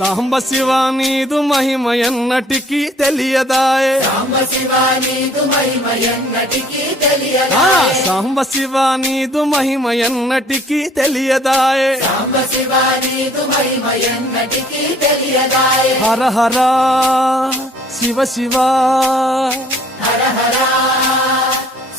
సాంబ శివ నీదు మహిమ ఎన్నటికీ తెలియదాయే. సాంబ శివ నీదు మహిమ ఎన్నటికీ తెలియదా సాంబ శివ నీదు మహిమ ఎన్నటికీ తెలియదాయే. సాంబ శివ నీదు మహిమ ఎన్నటికీ తెలియదాయే. హర హర శివ శివ. హర హర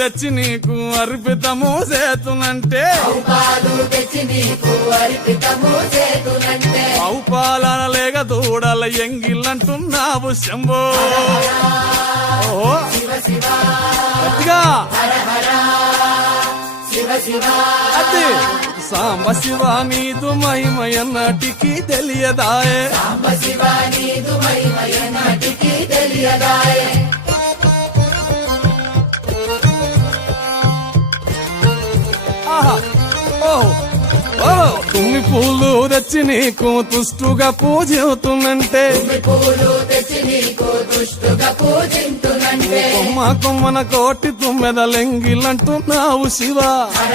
తెచ్చి నీకు అర్పితము చేతునంటే పాలు లేక దూడల ఎంగిలంటున్నావు శంభో. గట్టిగా. అది సాంబ శివ నీదు మహిమయన్నటికి తెలియదాయే సాంబ శివ నీదు మహిమయన్నటికి తెలియదాయే. తుమ్మి పూలు తెచ్చి నీకు తుష్టుగా పూజింతునంటే కొమ్మ కొమ్మన కోటి హర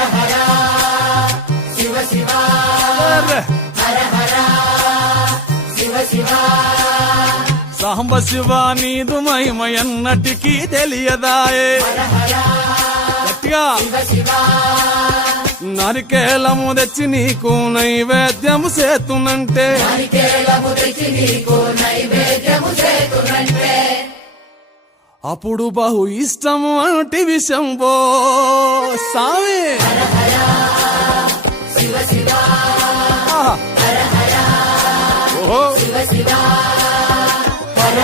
హర శివ సాంబ శివ నీదు మహిమ ఎన్నటికీ తెలియదాయే. గట్టిగా. నరికేలము తెచ్చి నీకు నైవేద్యము చేతునంటే. అప్పుడు బహు ఇష్టము అంటే విషంబో. సామి. హర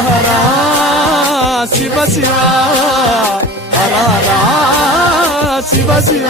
హర శివ శివ హర హర. శివ శివ.